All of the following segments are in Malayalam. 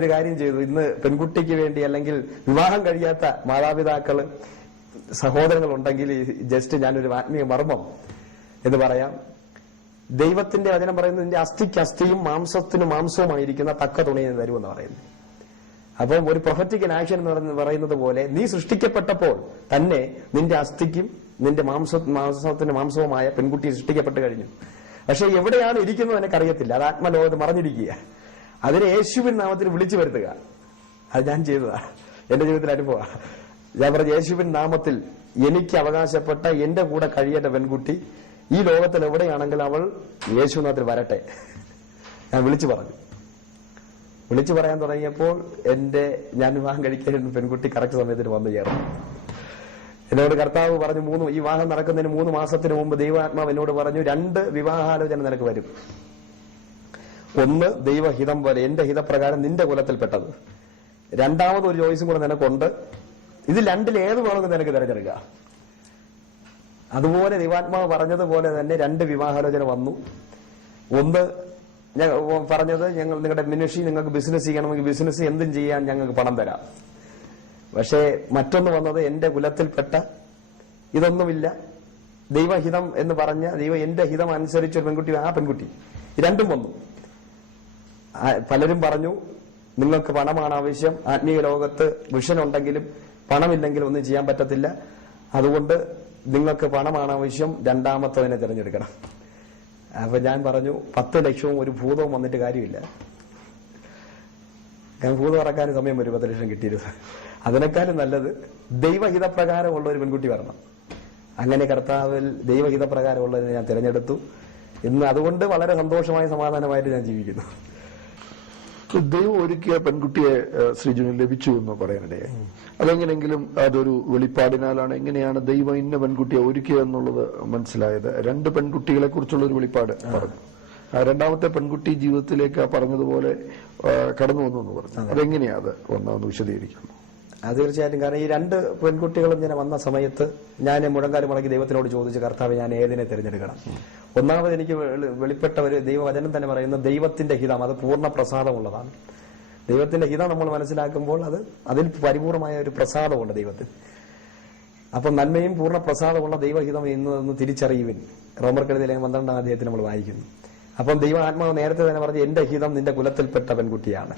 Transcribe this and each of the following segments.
ഒരു കാര്യം ചെയ്തു. ഇന്ന് പെൺകുട്ടിക്ക് വേണ്ടി അല്ലെങ്കിൽ വിവാഹം കഴിയാത്ത മാതാപിതാക്കള് സഹോദരങ്ങൾ ഉണ്ടെങ്കിൽ ജസ്റ്റ് ഞാനൊരു ആത്മീയ മർമ്മം എന്ന് പറയാം. ദൈവത്തിന്റെ വചനം പറയുന്നത് നിന്റെ അസ്ഥിക്ക് അസ്ഥിയും മാംസത്തിന് മാംസവുമായിരിക്കുന്ന തക്ക തുണയെ തരുമെന്ന് പറയുന്നു. അപ്പം ഒരു പ്രൊഫറ്റിക്കൽ ആക്ഷൻ എന്ന് പറയുന്നത് പോലെ നീ സൃഷ്ടിക്കപ്പെട്ടപ്പോൾ തന്നെ നിന്റെ അസ്ഥിക്കും നിന്റെ മാംസത്തിന് മാംസവുമായ പെൺകുട്ടി സൃഷ്ടിക്കപ്പെട്ട് കഴിഞ്ഞു. പക്ഷെ എവിടെയാണ് ഇരിക്കുന്നത് എനിക്കറിയത്തില്ല. അത് ആത്മലോകത്ത് മറഞ്ഞിരിക്കുക. അതിനെ യേശുവിൻ നാമത്തിൽ വിളിച്ചു വരുത്തുക. അത് ഞാൻ ചെയ്തതാ, എന്റെ ജീവിതത്തിൽ അനുഭവം. ഞാൻ പറഞ്ഞ യേശുവിൻ നാമത്തിൽ എനിക്ക് അവകാശപ്പെട്ട എന്റെ കൂടെ കഴിയേണ്ട പെൺകുട്ടി ഈ ലോകത്തിൽ എവിടെയാണെങ്കിൽ അവൾ യേശുനാഥത്തിൽ വരട്ടെ. ഞാൻ വിളിച്ചു പറഞ്ഞു. വിളിച്ചു പറയാൻ തുടങ്ങിയപ്പോൾ ഞാൻ വിവാഹം കഴിക്കുന്ന പെൺകുട്ടി കറക്റ്റ് സമയത്തിന് വന്നു ചേർന്നു. എന്നോട് കർത്താവ് പറഞ്ഞു, ഈ വിവാഹം നടക്കുന്നതിന് 3 മാസത്തിന് മുമ്പ് ദൈവാത്മാവ് എന്നോട് പറഞ്ഞു, 2 വിവാഹാലോചന നിനക്ക് വരും. ഒന്ന് ദൈവഹിതം പോലെ എന്റെ ഹിതപ്രകാരം നിന്റെ കുലത്തിൽപ്പെട്ടത്. രണ്ടാമത് ഒരു ചോയ്സും കൂടെ നിനക്കുണ്ട്. ഇത് രണ്ടിൽ ഏത് വേണമെന്ന് നിനക്ക് തിരഞ്ഞെടുക്കുക. അതുപോലെ ദൈവാത്മാവ് പറഞ്ഞതുപോലെ തന്നെ 2 വിവാഹാലോചന വന്നു. ഒന്ന് പറഞ്ഞത്, നിങ്ങളുടെ മിനിസ്ട്രി നിങ്ങൾക്ക് ബിസിനസ് ചെയ്യണമെങ്കിൽ ബിസിനസ് എന്തും ചെയ്യാൻ ഞങ്ങൾക്ക് പണം തരാം. പക്ഷേ മറ്റൊന്ന് വന്നത് എന്റെ കുലത്തിൽപ്പെട്ട ഇതൊന്നുമില്ല, ദൈവഹിതം എന്ന് പറഞ്ഞ എന്റെ ഹിതം അനുസരിച്ച് ഒരു പെൺകുട്ടി, ആ പെൺകുട്ടി. രണ്ടും വന്നു. പലരും പറഞ്ഞു നിങ്ങൾക്ക് പണമാണ് ആവശ്യം, ആത്മീയ ലോകത്ത് വിഷൻ ഉണ്ടെങ്കിലും പണമില്ലെങ്കിലും ഒന്നും ചെയ്യാൻ പറ്റത്തില്ല, അതുകൊണ്ട് നിങ്ങൾക്ക് പണമാണ് ആവശ്യം, രണ്ടാമത്തതിനെ തിരഞ്ഞെടുക്കണം. അപ്പൊ ഞാൻ പറഞ്ഞു 10 ലക്ഷവും ഒരു ഭൂതവും വന്നിട്ട് കാര്യമില്ല. ഞാൻ ഭൂതം ഇറക്കാൻ സമയം വരും 10 ലക്ഷം കിട്ടിയിരുന്നു. അതിനേക്കാളും നല്ലത് ദൈവഹിതപ്രകാരമുള്ള ഒരു പെൺകുട്ടി വരണം. അങ്ങനെ കർത്താവിൽ ദൈവഹിതപ്രകാരമുള്ളതിനെ ഞാൻ തിരഞ്ഞെടുത്തു. ഇന്ന് അതുകൊണ്ട് വളരെ സന്തോഷമായി സമാധാനമായിട്ട് ഞാൻ ജീവിക്കുന്നു. ദൈവം ഒരുക്കിയ പെൺകുട്ടിയെ ശ്രീജുവിന് ലഭിച്ചു എന്ന് പറയാനിടയായി. അതെങ്ങനെങ്കിലും അതൊരു വെളിപ്പാടിനാലാണ്. എങ്ങനെയാണ് ദൈവം ഇന്ന പെൺകുട്ടിയെ ഒരുക്കിയതെന്നുള്ളത് മനസ്സിലായത്? 2 പെൺകുട്ടികളെ കുറിച്ചുള്ള ഒരു വെളിപ്പാട് പറഞ്ഞു. രണ്ടാമത്തെ പെൺകുട്ടി ജീവിതത്തിലേക്ക് പറഞ്ഞതുപോലെ കടന്നു വന്നു എന്ന് പറഞ്ഞു. അതെങ്ങനെയാ അത് ഒന്നാമത് വിശദീകരിക്കുന്നു? അത് തീർച്ചയായിട്ടും. കാരണം ഈ 2 പെൺകുട്ടികളും ഇങ്ങനെ വന്ന സമയത്ത് ഞാൻ മുഴങ്കാല് മുടക്കി ദൈവത്തിനോട് ചോദിച്ചു, കർത്താവ് ഞാൻ ഏതിനെ തിരഞ്ഞെടുക്കണം? ഒന്നാമത് എനിക്ക് വെളിപ്പെട്ട ഒരു ദൈവവചനം തന്നെ പറയുന്ന ദൈവത്തിന്റെ ഹിതം അത് പൂർണ്ണ പ്രസാദമുള്ളതാണ്. ദൈവത്തിന്റെ ഹിതം നമ്മൾ മനസ്സിലാക്കുമ്പോൾ അതിൽ പരിപൂർണമായ ഒരു പ്രസാദമുണ്ട് ദൈവത്തിന്. അപ്പം നന്മയും പൂർണ്ണ പ്രസാദമുള്ള ദൈവഹിതം ഇന്ന് തിരിച്ചറിയുവിൻ, റോമർക്കെഴുതിയ 12-ാം അധ്യായത്തിൽ നമ്മൾ വായിക്കുന്നു. അപ്പം ദൈവ ആത്മാവ് നേരത്തെ തന്നെ പറഞ്ഞു എന്റെ ഹിതം നിന്റെ കുലത്തിൽപ്പെട്ട പെൺകുട്ടിയാണ്.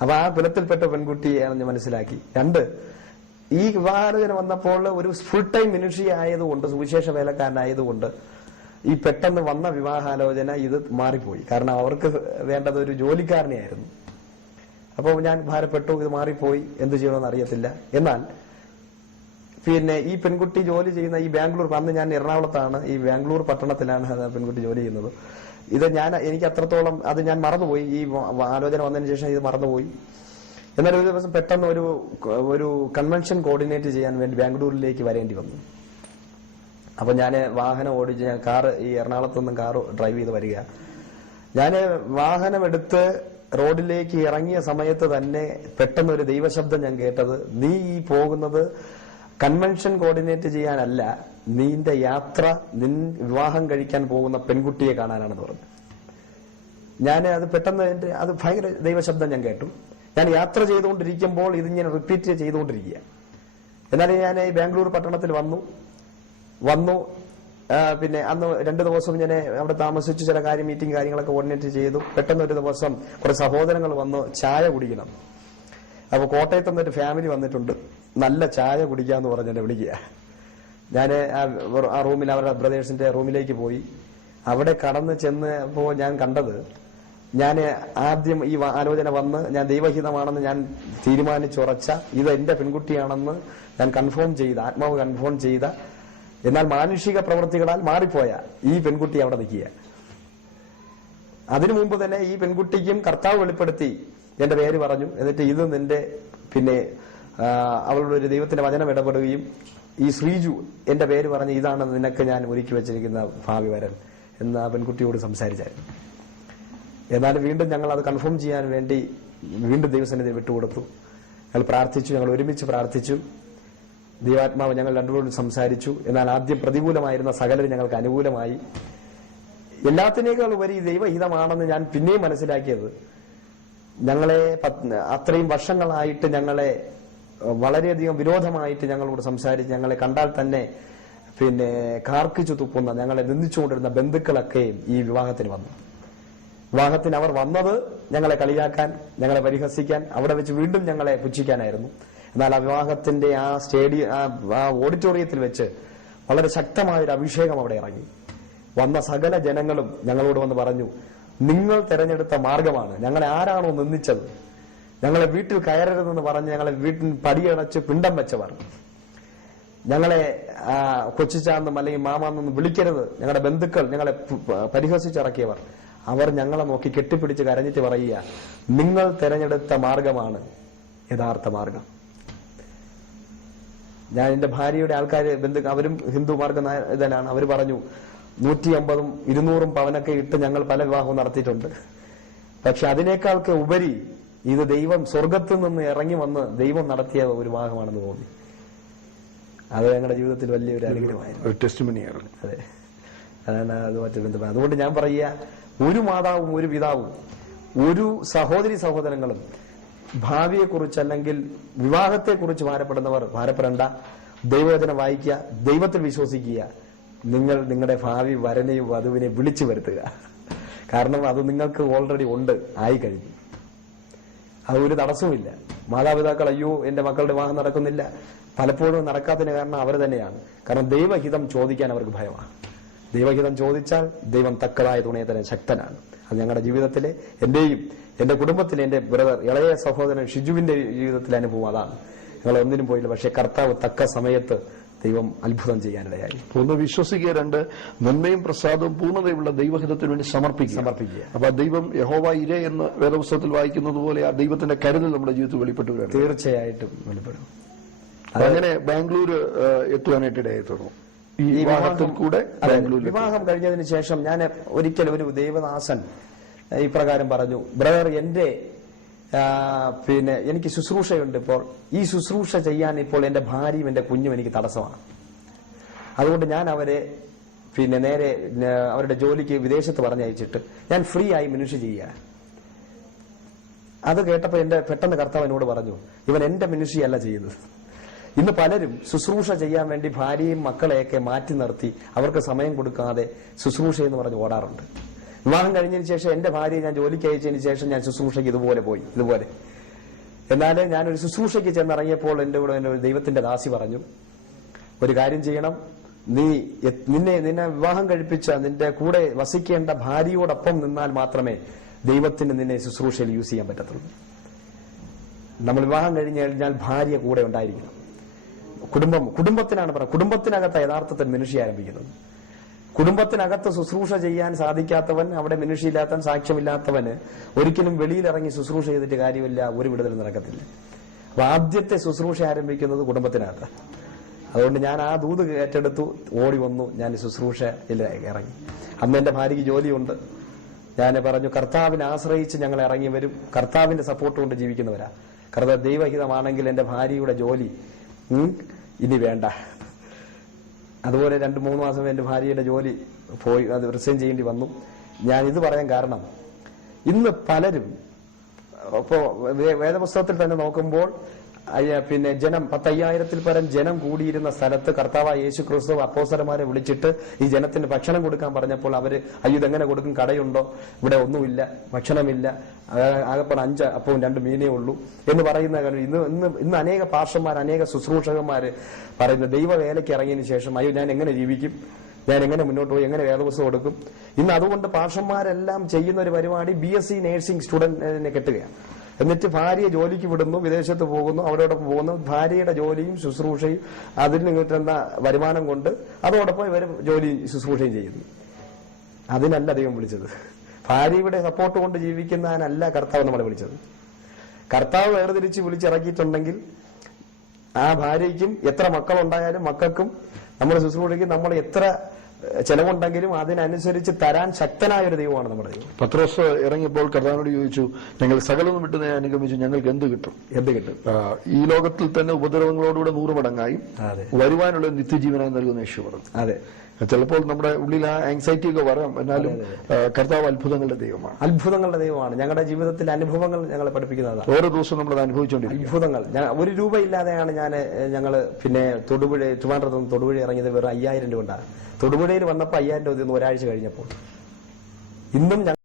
അപ്പൊ ആ കുലത്തിൽപ്പെട്ട പെൺകുട്ടിയാണെന്ന് ഞാൻ മനസ്സിലാക്കി. 2, ഈ വിവാഹാലോചന വന്നപ്പോൾ ഒരു ഫുൾ ടൈം മിനിസ്ട്രി ആയതുകൊണ്ട്, സുവിശേഷ വേലക്കാരനായതുകൊണ്ട് ഈ പെട്ടെന്ന് വന്ന വിവാഹാലോചന ഇത് മാറിപ്പോയി. കാരണം അവർക്ക് വേണ്ടത് ഒരു ജോലിക്കാരനെയായിരുന്നു. അപ്പോൾ ഞാൻ ഭാരപ്പെട്ടു, ഇത് മാറിപ്പോയി, എന്ത് ചെയ്യണമെന്ന് അറിയത്തില്ല. എന്നാൽ പിന്നെ ഈ പെൺകുട്ടി ജോലി ചെയ്യുന്ന ഈ ബാംഗ്ലൂർ, അന്ന് ഞാൻ എറണാകുളത്താണ്, ഈ ബാംഗ്ലൂർ പട്ടണത്തിലാണ് പെൺകുട്ടി ജോലി ചെയ്യുന്നത്. എനിക്ക് അത്രത്തോളം അത് ഞാൻ മറന്നുപോയി. ഈ ആലോചന വന്നതിന് ശേഷം ഇത് മറന്നുപോയി. എന്നാൽ ഒരു ദിവസം പെട്ടെന്ന് ഒരു കൺവെൻഷൻ കോർഡിനേറ്റ് ചെയ്യാൻ വേണ്ടി ബാംഗ്ലൂരിലേക്ക് വരേണ്ടി വന്നു. അപ്പൊ ഞാൻ വാഹനം ഓടിച്ച്, ഞാൻ ഈ എറണാകുളത്തുനിന്നും കാർ ഡ്രൈവ് ചെയ്ത് വരിക. ഞാൻ വാഹനം എടുത്ത് റോഡിലേക്ക് ഇറങ്ങിയ സമയത്ത് തന്നെ പെട്ടെന്ന് ഒരു ദൈവശബ്ദം ഞാൻ കേട്ടത്, നീ ഈ പോകുന്നത് കൺവെൻഷൻ കോർഡിനേറ്റ് ചെയ്യാനല്ല, നിന്റെ യാത്ര വിവാഹം കഴിക്കാൻ പോകുന്ന പെൺകുട്ടിയെ കാണാനാണെന്ന് പറഞ്ഞു. അത് പെട്ടെന്ന് അത് ഭയങ്കര ദൈവശബ്ദം ഞാൻ കേട്ടു. ഞാൻ യാത്ര ചെയ്തുകൊണ്ടിരിക്കുമ്പോൾ ഇതിങ്ങനെ റിപ്പീറ്റ് ചെയ്തുകൊണ്ടിരിക്കുക. എന്നാലും ഞാൻ ഈ ബാംഗ്ലൂർ പട്ടണത്തിൽ വന്നു. പിന്നെ അന്ന് 2 ദിവസം ഞാൻ അവിടെ താമസിച്ചു, ചില മീറ്റിംഗ് കാര്യങ്ങളൊക്കെ കോർഡിനേറ്റ് ചെയ്തു. പെട്ടെന്ന് ഒരു ദിവസം കുറെ സഹോദരങ്ങൾ വന്നു ചായ കുടിക്കണം. അപ്പൊ കോട്ടയത്ത് നിന്നൊരു ഫാമിലി വന്നിട്ടുണ്ട്, നല്ല ചായ കുടിക്കാന്ന് പറഞ്ഞ് എന്നെ വിളിക്കുക. ഞാൻ ആ റൂമിൽ, അവരുടെ ബ്രദേഴ്സിന്റെ റൂമിലേക്ക് പോയി. അവിടെ കടന്ന് ചെന്നപ്പോൾ ഞാൻ കണ്ടത്, ഞാൻ ആദ്യം ഈ ആലോചന വന്ന് ഞാൻ ദൈവഹിതമാണെന്ന് ഞാൻ തീരുമാനിച്ചുറച്ച, ഇത് എന്റെ പെൺകുട്ടിയാണെന്ന് ഞാൻ കൺഫേം ചെയ്ത, ആത്മാവ് കൺഫേം ചെയ്ത, എന്നാൽ മാനുഷിക പ്രവൃത്തികളാൽ മാറിപ്പോയ ഈ പെൺകുട്ടി അവിടെ നിൽക്കുക. അതിനു മുമ്പ് തന്നെ ഈ പെൺകുട്ടിക്കും കർത്താവ് വെളിപ്പെടുത്തി എന്റെ പേര് പറഞ്ഞു. എന്നിട്ട് ഇത് നിന്റെ അവളുടെ ഒരു ദൈവത്തിന്റെ വചനം ഇടപെടുകയും ഈ ശ്രീജു എന്റെ പേര് പറഞ്ഞ് ഇതാണ് നിനക്ക് ഞാൻ ഒരുക്കി വെച്ചിരിക്കുന്ന ഭാവി വരൻ എന്ന് ആ പെൺകുട്ടിയോട് സംസാരിച്ചായിരുന്നു. എന്നാലും വീണ്ടും ഞങ്ങൾ അത് കൺഫേം ചെയ്യാൻ വേണ്ടി വീണ്ടും ദൈവസന്നിധി വിട്ടുകൊടുത്തു. ഞങ്ങൾ പ്രാർത്ഥിച്ചു, ഞങ്ങൾ ഒരുമിച്ച് പ്രാർത്ഥിച്ചു. ദൈവാത്മാവ് ഞങ്ങൾ രണ്ടുപേരും സംസാരിച്ചു. എന്നാൽ ആദ്യം പ്രതികൂലമായിരുന്ന സകലരും ഞങ്ങൾക്ക് അനുകൂലമായി. എല്ലാത്തിനേക്കാൾ ഉപരി ദൈവഹിതമാണെന്ന് ഞാൻ പിന്നെയും മനസ്സിലാക്കിയത് ഞങ്ങളെ അത്രയും വർഷങ്ങളായിട്ട് ഞങ്ങളെ വളരെയധികം വിരോധമായിട്ട് ഞങ്ങളോട് സംസാരിച്ച് ഞങ്ങളെ കണ്ടാൽ തന്നെ പിന്നെ കാർക്കിച്ചു തുപ്പുന്ന, ഞങ്ങളെ നിന്ദിച്ചുകൊണ്ടിരുന്ന ബന്ധുക്കളൊക്കെയും ഈ വിവാഹത്തിന് വന്നു. വിവാഹത്തിന് അവർ വന്നത് ഞങ്ങളെ കളിയാക്കാൻ, ഞങ്ങളെ പരിഹസിക്കാൻ, അവിടെ വെച്ച് വീണ്ടും ഞങ്ങളെ പുച്ഛിക്കാനായിരുന്നു. എന്നാൽ ആ വിവാഹത്തിന്റെ ആ ആ ഓഡിറ്റോറിയത്തിൽ വെച്ച് വളരെ ശക്തമായൊരു അഭിഷേകം അവിടെ ഇറങ്ങി. വന്ന സകല ജനങ്ങളും ഞങ്ങളോട് വന്ന് പറഞ്ഞു, നിങ്ങൾ തെരഞ്ഞെടുത്ത മാർഗമാണ്. ഞങ്ങളെ ആരാണോ നിന്ദിച്ചത്, ഞങ്ങളെ വീട്ടിൽ കയറരുതെന്ന് പറഞ്ഞ് ഞങ്ങളെ വീട്ടിൽ പടിയടച്ച് പിണ്ടം വെച്ചവർ, ഞങ്ങളെ കൊച്ചിച്ചാന്നും അല്ലെങ്കിൽ മാമാന്നൊന്നും വിളിക്കരുത്, ഞങ്ങളുടെ ബന്ധുക്കൾ ഞങ്ങളെ പരിഹസിച്ചിറക്കിയവർ, അവർ ഞങ്ങളെ നോക്കി കെട്ടിപ്പിടിച്ച് കരഞ്ഞിട്ട് പറയുക, നിങ്ങൾ തെരഞ്ഞെടുത്ത മാർഗമാണ് യഥാർത്ഥ മാർഗം. ഞാൻ എന്റെ ഭാര്യയുടെ ആൾക്കാർ ബന്ധുക്കൾ, അവരും ഹിന്ദു മാർഗ ഇതിലാണ്. അവർ പറഞ്ഞു, 150, 200 പവനൊക്കെ ഇട്ട് ഞങ്ങൾ പല വിവാഹവും നടത്തിയിട്ടുണ്ട്. പക്ഷെ അതിനേക്കാൾക്ക് ഉപരി ഇത് ദൈവം സ്വർഗത്തിൽ നിന്ന് ഇറങ്ങി വന്ന് ദൈവം നടത്തിയ ഒരു വിവാഹമാണെന്ന് തോന്നി. അത് ഞങ്ങളുടെ ജീവിതത്തിൽ വലിയൊരു അനുഗ്രഹമായിരുന്നു. അതെ, അതാണ് അതുമായിട്ട് ബന്ധപ്പെട്ടത്. അതുകൊണ്ട് ഞാൻ പറയുക, ഒരു മാതാവും ഒരു പിതാവും ഒരു സഹോദരി സഹോദരങ്ങളും ഭാവിയെക്കുറിച്ച് അല്ലെങ്കിൽ വിവാഹത്തെക്കുറിച്ച് ഭാരപ്പെടുന്നവർ ഭാരപ്പെടേണ്ട. ദൈവവചനം വായിക്കുക, ദൈവത്തിൽ വിശ്വസിക്കുക. നിങ്ങൾ നിങ്ങളുടെ ഭാവി വരനെയും വധുവിനെ വിളിച്ചു വരുത്തുക. കാരണം അത് നിങ്ങൾക്ക് ഓൾറെഡി ഉണ്ട്, ആയി കഴിഞ്ഞു. അത് ഒരു തടസ്സവുമില്ല. മാതാപിതാക്കൾ അയ്യോ എന്റെ മക്കളുടെ വിവാഹം നടക്കുന്നില്ല, പലപ്പോഴും നടക്കാത്തതിന് കാരണം അവർ തന്നെയാണ്. കാരണം ദൈവഹിതം ചോദിക്കാൻ അവർക്ക് ഭയമാണ്. ദൈവഹിതം ചോദിച്ചാൽ ദൈവം തക്കതായ തുണയെ തന്നെ ശക്തനാണ്. അത് ഞങ്ങളുടെ ജീവിതത്തിലെ, എന്റെയും എന്റെ കുടുംബത്തിലെ എന്റെ ബ്രദർ ഇളയ സഹോദരൻ ഷിജുവിന്റെ ജീവിതത്തിലെ അനുഭവം അതാണ്. ഞങ്ങൾ ഒന്നിനും പോയില്ല, പക്ഷെ കർത്താവ് തക്ക സമയത്ത് ദൈവം അത്ഭുതം ചെയ്യാനിടയായി. ഒന്ന് വിശ്വസിക്കുക, 2 നന്മയും പ്രസാദവും പൂർണ്ണതയുള്ള ദൈവഹിതത്തിന് വേണ്ടി സമർപ്പിക്കുക. അപ്പൊ ദൈവം യഹോവ ഇരേ എന്ന് വേദപുസ്തകത്തിൽ വായിക്കുന്നത് പോലെ ആ ദൈവത്തിന്റെ കരുതൽ നമ്മുടെ ജീവിതത്തിൽ വെളിപ്പെട്ടു വരികയാണ്. തീർച്ചയായിട്ടും വെളിപ്പെടും. അങ്ങനെ ബാംഗ്ലൂർ എത്തുവാനായിട്ട് ഇടയായി തുടങ്ങും. ഈ വിവാഹത്തിൽ കൂടെ വിവാഹം കഴിഞ്ഞതിന് ശേഷം ഞാൻ ഒരിക്കൽ ഒരു ദേവദാസൻ ഇപ്രകാരം പറഞ്ഞു, ബ്രദർ എന്റെ പിന്നെ എനിക്ക് ശുശ്രൂഷയുണ്ട്. ഇപ്പോൾ ഈ ശുശ്രൂഷ ചെയ്യാൻ ഇപ്പോൾ എന്റെ ഭാര്യയും എന്റെ കുഞ്ഞും എനിക്ക് തടസ്സമാണ്. അതുകൊണ്ട് ഞാൻ അവരെ പിന്നെ നേരെ അവരുടെ ജോലിക്ക് വിദേശത്ത് പറഞ്ഞയച്ചിട്ട് ഞാൻ ഫ്രീ ആയി മിനിസ്ട്രി ചെയ്യുക. അത് കേട്ടപ്പോൾ എന്റെ പെട്ടെന്ന് കർത്താവ് എന്നോട് പറഞ്ഞു, ഇവൻ എന്റെ മിനിസ്ട്രി അല്ല ചെയ്യുന്നത്. ഇന്ന് പലരും ശുശ്രൂഷ ചെയ്യാൻ വേണ്ടി ഭാര്യയും മക്കളെയൊക്കെ മാറ്റി നിർത്തി അവർക്ക് സമയം കൊടുക്കാതെ ശുശ്രൂഷ എന്ന് പറഞ്ഞ് ഓടാറുണ്ട്. വിവാഹം കഴിഞ്ഞതിന് ശേഷം എന്റെ ഭാര്യയെ ഞാൻ ജോലിക്ക് അയച്ചതിന് ശേഷം ഞാൻ ശുശ്രൂഷയ്ക്ക് ഇതുപോലെ പോയി. എന്നാൽ ഞാനൊരു ശുശ്രൂഷയ്ക്ക് ചെന്നിറങ്ങിയപ്പോൾ എന്റെ കൂടെ എന്റെ ദൈവത്തിന്റെ ദാസി പറഞ്ഞു, ഒരു കാര്യം ചെയ്യണം, നിന്നെ വിവാഹം കഴിപ്പിച്ച നിന്റെ കൂടെ വസിക്കേണ്ട ഭാര്യയോടൊപ്പം നിന്നാൽ മാത്രമേ ദൈവത്തിന് നിന്നെ ശുശ്രൂഷയിൽ യൂസ് ചെയ്യാൻ പറ്റത്തുള്ളൂ. നമ്മൾ വിവാഹം കഴിഞ്ഞു കഴിഞ്ഞാൽ ഭാര്യ കൂടെ ഉണ്ടായിരിക്കണം. കുടുംബത്തിനാണ് പറയുന്നത്, കുടുംബത്തിനകത്ത് യഥാർത്ഥത്തിൽ മിനിസ്ട്രി ആരംഭിക്കുന്നത്. കുടുംബത്തിനകത്ത് ശുശ്രൂഷ ചെയ്യാൻ സാധിക്കാത്തവൻ, അവിടെ മിനിസ്ട്രിയില്ലാത്തവൻ, സാക്ഷ്യമില്ലാത്തവന് ഒരിക്കലും വെളിയിലിറങ്ങി ശുശ്രൂഷ ചെയ്തിട്ട് കാര്യമില്ല, ഒരു വിടുതലും നടക്കത്തില്ല. അപ്പൊ ആദ്യത്തെ ശുശ്രൂഷ ആരംഭിക്കുന്നത് കുടുംബത്തിനകത്ത്. അതുകൊണ്ട് ഞാൻ ആ ദൂത് ഏറ്റെടുത്തു, ഓടി വന്നു, ഞാൻ ശുശ്രൂഷയിൽ ഇറങ്ങി. അന്ന് എന്റെ ഭാര്യയ്ക്ക് ജോലിയുണ്ട്. ഞാൻ പറഞ്ഞു, കർത്താവിനെ ആശ്രയിച്ച് ഞങ്ങൾ ഇറങ്ങി വരും, കർത്താവിന്റെ സപ്പോർട്ട് കൊണ്ട് ജീവിക്കുന്നവരാ. കർത്താവ് ദൈവഹിതമാണെങ്കിൽ എന്റെ ഭാര്യയുടെ ജോലി ഇനി വേണ്ട. അതുപോലെ 2-3 മാസം എന്റെ ഭാര്യയുടെ ജോലി പോയി, അത് റിസൈൻ ചെയ്യേണ്ടി വന്നു. ഞാൻ ഇത് പറയാൻ കാരണം, ഇന്ന് പലരും ഇപ്പോ വേദപുസ്തകത്തിൽ തന്നെ നോക്കുമ്പോൾ പിന്നെ ജനം 10,000-ൽ പരം ജനം കൂടിയിരുന്ന സ്ഥലത്ത് കർത്താവായ യേശു ക്രിസ്തു അപ്പോസ്തലന്മാരെ വിളിച്ചിട്ട് ഈ ജനത്തിന് ഭക്ഷണം കൊടുക്കാൻ പറഞ്ഞപ്പോൾ അവര് അയ്യോ ഇതെങ്ങനെ കൊടുക്കും, കടയുണ്ടോ, ഇവിടെ ഒന്നുമില്ല, ഭക്ഷണമില്ല, ആകെപ്പാടെ 5 അപ്പവും 2 മീനേ ഉള്ളൂ എന്ന് പറയുന്ന ഇന്ന് അനേക പാർഷന്മാർ, അനേക ശുശ്രൂഷകന്മാര് പറയുന്ന ദൈവവേലയ്ക്ക് ഇറങ്ങിയതിനു ശേഷം അയ്യോ ഞാൻ എങ്ങനെ ജീവിക്കും, ഞാൻ എങ്ങനെ മുന്നോട്ട് പോയി, എങ്ങനെ വേദപുസ്തകം കൊടുക്കും. ഇന്ന് അതുകൊണ്ട് പാർഷന്മാരെല്ലാം ചെയ്യുന്ന ഒരു പരിപാടി BSc നേഴ്സിംഗ് സ്റ്റുഡന്റിനെ കെട്ടുകയാണ്. എന്നിട്ട് ഭാര്യയെ ജോലിക്ക് വിടുന്നു, വിദേശത്ത് പോകുന്നു, അവരോടൊപ്പം പോകുന്നു. ഭാര്യയുടെ ജോലിയും ശുശ്രൂഷയും അതിൽ നിന്ന് കിട്ടുന്ന വരുമാനം കൊണ്ട് അതോടൊപ്പം ഇവർ ജോലിയും ശുശ്രൂഷയും ചെയ്യുന്നു. അതിനല്ല ദൈവം വിളിച്ചത്. ഭാര്യയുടെ സപ്പോർട്ട് കൊണ്ട് ജീവിക്കുന്നതിനല്ല കർത്താവ് നമ്മളെ വിളിച്ചത്. കർത്താവ് വേർതിരിച്ച് വിളിച്ചിറക്കിയിട്ടുണ്ടെങ്കിൽ ആ ഭാര്യയ്ക്കും എത്ര മക്കളുണ്ടായാലും മക്കൾക്കും നമ്മുടെ ശുശ്രൂഷയ്ക്കും നമ്മൾ എത്ര ചെലവുണ്ടെങ്കിലും അതിനനുസരിച്ച് തരാൻ ശക്തനായ ഒരു ദൈവമാണ് നമ്മുടെ ദൈവം. പത്രോസ് ഇറങ്ങിയപ്പോൾ കർത്താവിനോട് ചോദിച്ചു, ഞങ്ങൾ സകലവും വിട്ട് അനുഗമിച്ചു, ഞങ്ങൾക്ക് എന്ത് കിട്ടും? ഈ ലോകത്തിൽ തന്നെ ഉപദ്രവങ്ങളോടുകൂടെ 100 മടങ്ങായും വരുവാനുള്ള നിത്യജീവനായി നൽകുന്ന യേശു പറഞ്ഞു. അതെ, ചിലപ്പോൾ നമ്മുടെ ഉള്ളിൽ ആ ആങ്സൈറ്റി ഒക്കെ വരാം, എന്നാലും കർത്താവ് അത്ഭുതങ്ങളുടെ ദൈവമാണ്. അത്ഭുതങ്ങളുടെ ദൈവമാണ്. ഞങ്ങളുടെ ജീവിതത്തിലെ അനുഭവങ്ങൾ ഞങ്ങളെ പഠിപ്പിക്കുന്നതാണ്. ഓരോ ദിവസവും നമ്മൾ അനുഭവിച്ചുകൊണ്ടിരിക്കും അത്ഭുതങ്ങൾ. ₹1 ഇല്ലാതെയാണ് ഞങ്ങള് പിന്നെ ട്രിവാൻഡ്രത്ത് നിന്ന് തൊടുപുഴ ഇറങ്ങിയത്. വെറും 5000 രൂപ ഉണ്ടാകും. തൊടുപുഴയിൽ വന്നപ്പോൾ 5000 രൂപ ഒരാഴ്ച കഴിഞ്ഞപ്പോൾ. ഇന്നും